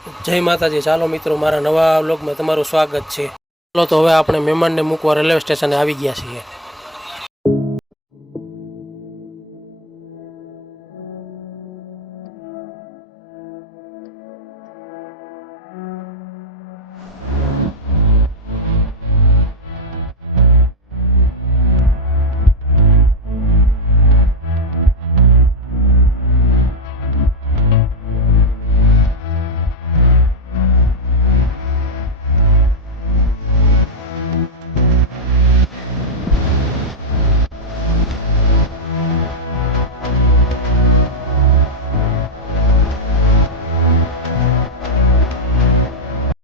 જય માતાજી। ચાલો મિત્રો, મારા નવા વ્લોગમાં તમારું સ્વાગત છે। ચાલો તો હવે આપણે મહેમાનને મૂકવા રેલવે સ્ટેશને આવી ગયા છીએ।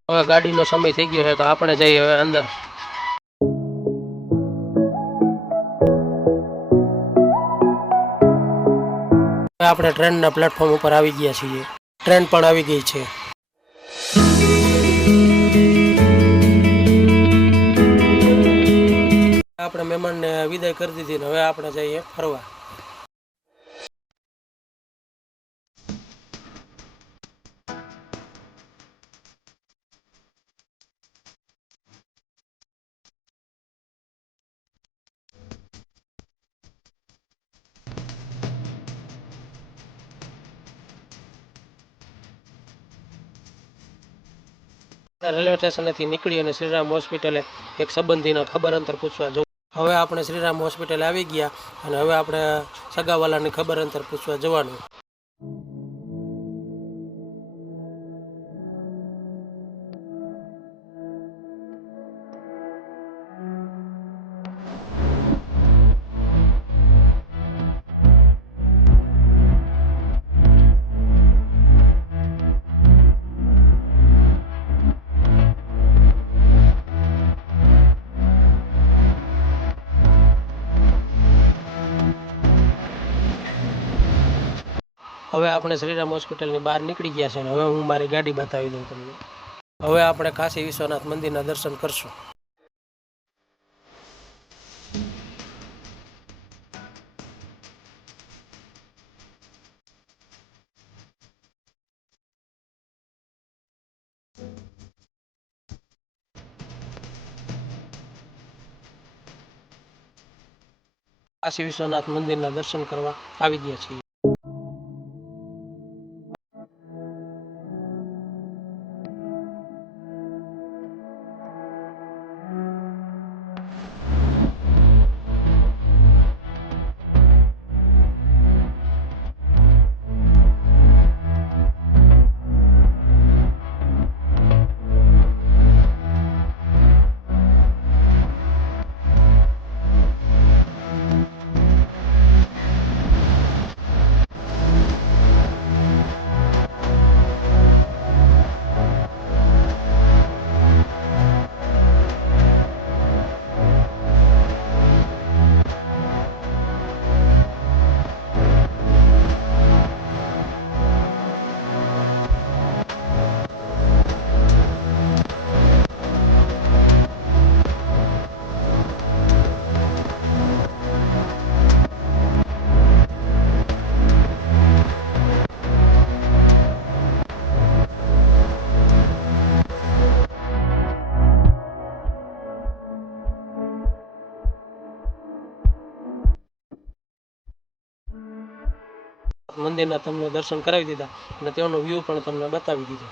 હવે ગાડીનો સમય થઈ ગયો છે તો આપણે જઈએ હવે અંદર। આપણે ટ્રેનના પ્લેટફોર્મ ઉપર આવી ગયા છીએ। ટ્રેન પણ આવી ગઈ છે। આપણે મહેમાનને વિદાય કરી દીધી ને હવે આપણે જઈએ ફરવા। રેલવે સ્ટેશનેથી નીકળી અને શ્રીરામ હોસ્પિટલે એક સંબંધીના ખબર અંતર પૂછવા જવું। હવે આપણે શ્રીરામ હોસ્પિટલે આવી ગયા અને હવે આપણે સગાવાલાની ખબર અંતર પૂછવા જવાનું। હવે આપણે શ્રીરામ હોસ્પિટલની બહાર નીકળી ગયા છે અને હવે હું મારી ગાડી બતાવી દઉં તમને। હવે આપણે કાશી વિશ્વનાથ મંદિરના દર્શન કરશું। કાશી વિશ્વનાથ મંદિરના દર્શન કરવા આવી ગયા છીએ। મંદિરના તમને દર્શન કરાવી દીધા અને તેનો વ્યૂ પણ તમને બતાવી દીધો।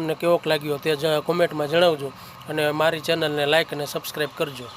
તમને કેવોક લાગ્યો તે કોમેન્ટમાં જણાવજો અને મારી ચેનલને લાઈક અને સબસ્ક્રાઈબ કરજો।